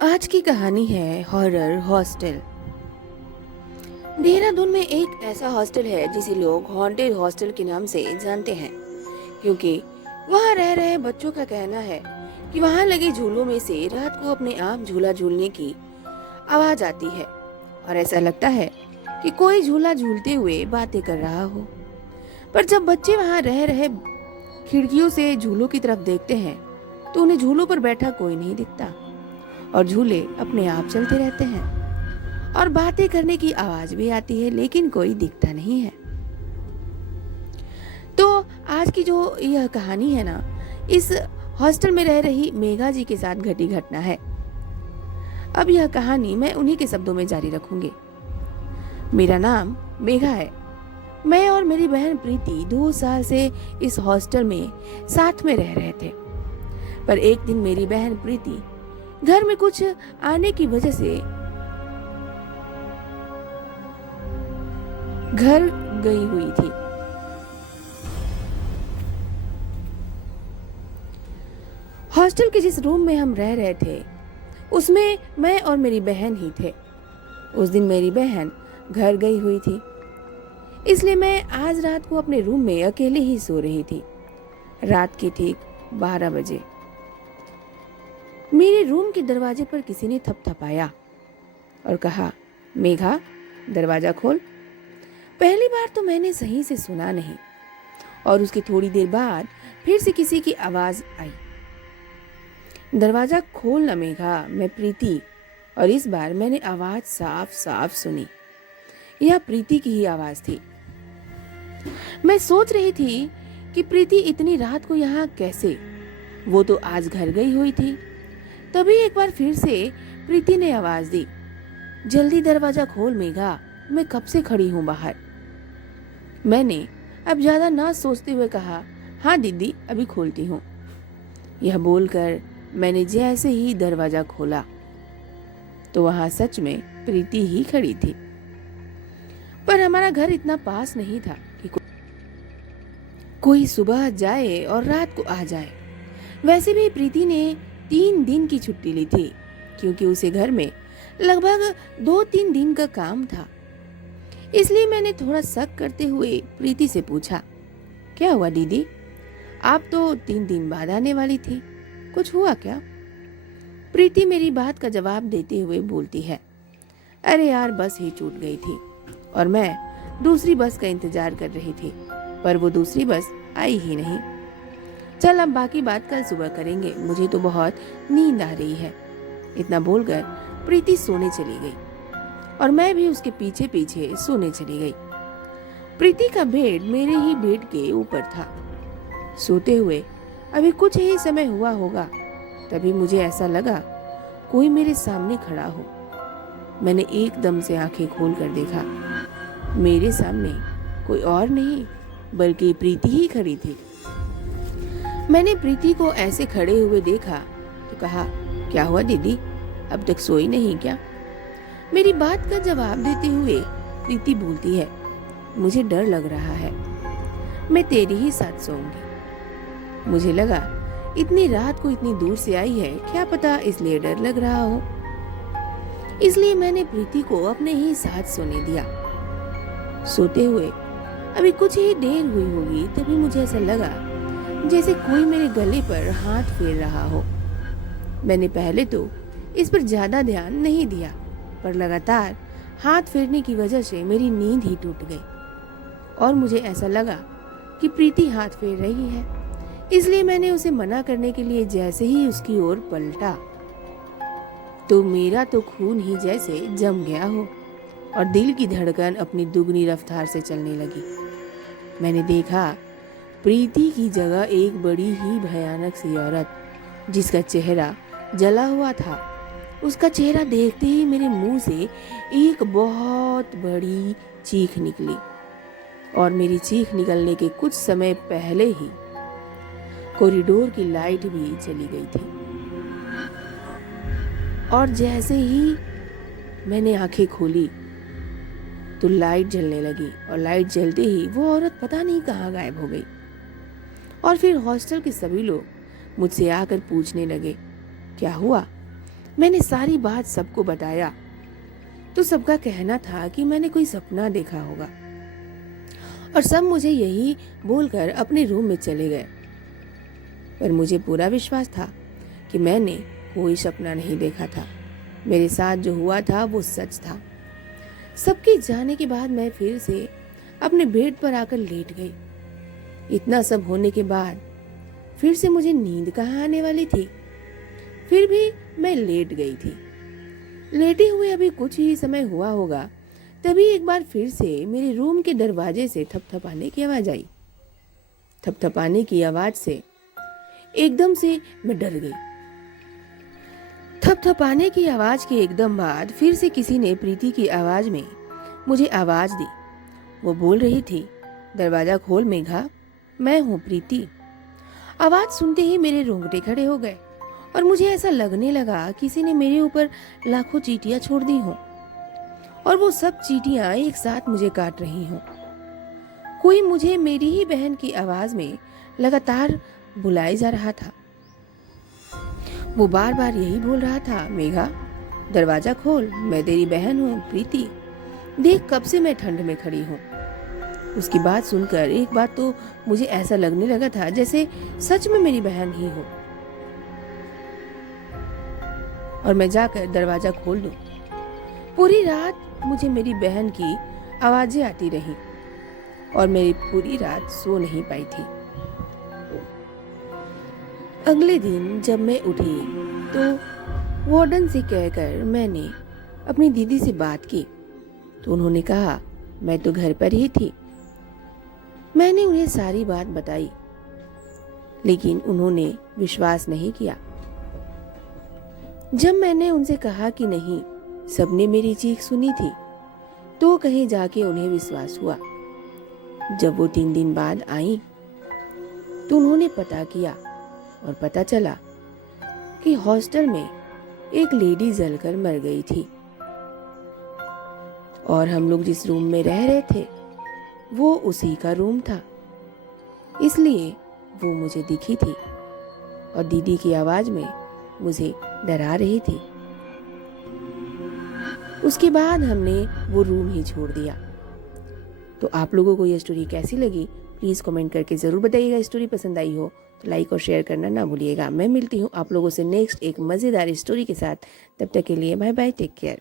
आज की कहानी है हॉरर हॉस्टल। देहरादून में एक ऐसा हॉस्टल है जिसे लोग हॉन्टेड हॉस्टल के नाम से जानते हैं, क्योंकि वहां रह रहे बच्चों का कहना है कि वहां लगे झूलों में से रात को अपने आप झूला झूलने की आवाज आती है और ऐसा लगता है कि कोई झूला झूलते हुए बातें कर रहा हो। पर जब बच्चे वहां रह रहे खिड़कियों से झूलों की तरफ देखते हैं तो उन्हें झूलों पर बैठा कोई नहीं दिखता और झूले अपने आप चलते रहते हैं और बातें करने की आवाज भी आती है, लेकिन कोई दिखता नहीं है। तो आज की जो यह कहानी है ना, इस हॉस्टल में रह रही मेघा जी के साथ घटी घटना है। अब यह कहानी मैं उन्हीं के शब्दों में जारी रखूंगी। मेरा नाम मेघा है। मैं और मेरी बहन प्रीति 2 साल से इस हॉस्टल में साथ में रह रहे थे। पर एक दिन मेरी बहन प्रीति घर में कुछ आने की वजह से घर गई हुई थी। हॉस्टल के जिस रूम में हम रह रहे थे उसमें मैं और मेरी बहन ही थे। उस दिन मेरी बहन घर गई हुई थी, इसलिए मैं आज रात को अपने रूम में अकेले ही सो रही थी। रात के ठीक 12 बजे मेरे रूम के दरवाजे पर किसी ने थपथपाया और कहा, मेघा दरवाजा खोल। पहली बार तो मैंने सही से सुना नहीं और उसकी थोड़ी देर बाद फिर से किसी की आवाज आई, दरवाजा खोल ना मेघा, मैं प्रीति। और इस बार मैंने आवाज साफ साफ सुनी। यह प्रीति की ही आवाज थी। मैं सोच रही थी कि प्रीति इतनी रात को यहाँ कैसे, वो तो आज घर गई हुई थी। तभी एक बार फिर से प्रीति ने आवाज दी, जल्दी दरवाजा खोल मेघा, मैं कब से खड़ी हूँ बाहर। मैंने अब ज्यादा ना सोचते हुए कहा, हाँ दीदी अभी खोलती हूँ। यह बोलकर मैंने जैसे ही दरवाजा खोला तो वहां सच में प्रीति ही खड़ी थी। पर हमारा घर इतना पास नहीं था कि कोई सुबह जाए और रात को आ जाए। वैसे भी प्रीति ने 3 दिन की छुट्टी ली थी, क्योंकि उसे घर में लगभग 2-3 दिन का काम था। इसलिए मैंने थोड़ा शक करते हुए प्रीति से पूछा, क्या हुआ दीदी, आप तो 3 दिन बाद आने वाली थी, कुछ हुआ क्या? प्रीति मेरी बात का जवाब देते हुए बोलती है, अरे यार बस ही छूट गई थी और मैं दूसरी बस का इंतजार कर रही थी, पर वो दूसरी बस आई ही नहीं। चल अब बाकी बात कल सुबह करेंगे, मुझे तो बहुत नींद आ रही है। इतना बोलकर प्रीति सोने चली गई और मैं भी उसके पीछे पीछे सोने चली गई। प्रीति का बेड मेरे ही बेड के ऊपर था। सोते हुए अभी कुछ ही समय हुआ होगा, तभी मुझे ऐसा लगा कोई मेरे सामने खड़ा हो। मैंने एकदम से आंखें खोल कर देखा, मेरे सामने कोई और नहीं बल्कि प्रीति ही खड़ी थी। मैंने प्रीति को ऐसे खड़े हुए देखा तो कहा, क्या हुआ दीदी, अब तक सोई नहीं क्या? मेरी बात का जवाब देते हुए प्रीति बोलती है, मुझे डर लग रहा है, मैं तेरे ही साथ सोऊंगी। मुझे लगा इतनी रात को इतनी दूर से आई है, क्या पता इसलिए डर लग रहा हो। इसलिए मैंने प्रीति को अपने ही साथ सोने दिया। सोते हुए अभी कुछ ही देर हुई होगी, तभी मुझे ऐसा लगा जैसे कोई मेरे गले पर हाथ फेर रहा हो। मैंने पहले तो इस पर ज्यादा ध्यान नहीं दिया, पर लगातार हाथ फेरने की वजह से मेरी नींद ही टूट गई और मुझे ऐसा लगा कि प्रीति हाथ फेर रही है। इसलिए मैंने उसे मना करने के लिए जैसे ही उसकी ओर पलटा तो मेरा तो खून ही जैसे जम गया हो और दिल की धड़कन अपनी दुगनी रफ्तार से चलने लगी। मैंने देखा प्रीति की जगह एक बड़ी ही भयानक सी औरत, जिसका चेहरा जला हुआ था। उसका चेहरा देखते ही मेरे मुंह से एक बहुत बड़ी चीख निकली और मेरी चीख निकलने के कुछ समय पहले ही कॉरिडोर की लाइट भी चली गई थी। और जैसे ही मैंने आंखें खोली तो लाइट जलने लगी और लाइट जलते ही वो औरत पता नहीं कहाँ गायब हो गई। और फिर हॉस्टल के सभी लोग मुझसे आकर पूछने लगे, क्या हुआ, मैंने सारी बात सबको बताया तो सबका कहना था कि मैंने कोई सपना देखा होगा और सब मुझे यही बोलकर अपने रूम में चले गए। पर मुझे पूरा विश्वास था कि मैंने कोई सपना नहीं देखा था। मेरे साथ जो हुआ था वो सच था। सबके जाने के बाद मैं फिर से अपने बेड पर आकर लेट गई। इतना सब होने के बाद फिर से मुझे नींद कहाँ आने वाली थी। फिर भी मैं लेट गई थी। लेटे हुए अभी कुछ ही समय हुआ होगा, तभी एक बार फिर से मेरे रूम के दरवाजे से थपथपाने की आवाज आई। थपथपाने की आवाज से एकदम से मैं डर गई। थपथपाने की आवाज के एकदम बाद फिर से किसी ने प्रीति की आवाज में मुझे आवाज दी। वो बोल रही थी, दरवाजा खोल मेघा, मैं हूँ प्रीति। आवाज सुनते ही मेरे रोंगटे खड़े हो गए और मुझे ऐसा लगने लगा किसी ने मेरे ऊपर लाखों चींटियां छोड़ दी हों और वो सब चींटियां एक साथ मुझे काट रही हों। कोई मुझे मेरी ही बहन की आवाज में लगातार बुलाए जा रहा था। वो बार बार यही बोल रहा था, मेघा दरवाजा खोल, मैं तेरी बहन हूँ प्रीति, देख कब से मैं ठंड में खड़ी हूँ। उसकी बात सुनकर एक बात तो मुझे ऐसा लगने लगा था जैसे सच में मेरी बहन ही हो और मैं जाकर दरवाजा खोल दूं। पूरी रात मुझे मेरी बहन की आवाजें आती रही और मेरी पूरी रात सो नहीं पाई थी। अगले दिन जब मैं उठी तो वार्डन से कहकर मैंने अपनी दीदी से बात की तो उन्होंने कहा मैं तो घर पर ही थी। मैंने उन्हें सारी बात बताई लेकिन उन्होंने विश्वास नहीं किया। जब मैंने उनसे कहा कि नहीं, सबने मेरी चीख सुनी थी, तो कहीं जाके उन्हें विश्वास हुआ। जब वो 3 दिन बाद आई तो उन्होंने पता किया और पता चला कि हॉस्टल में एक लेडी जलकर मर गई थी और हम लोग जिस रूम में रह रहे थे वो उसी का रूम था, इसलिए वो मुझे दिखी थी और दीदी की आवाज में मुझे डरा रही थी। उसके बाद हमने वो रूम ही छोड़ दिया। तो आप लोगों को ये स्टोरी कैसी लगी प्लीज़ कमेंट करके ज़रूर बताइएगा। स्टोरी पसंद आई हो तो लाइक और शेयर करना ना भूलिएगा। मैं मिलती हूँ आप लोगों से नेक्स्ट एक मज़ेदार स्टोरी के साथ। तब तक के लिए बाय बाय, टेक केयर।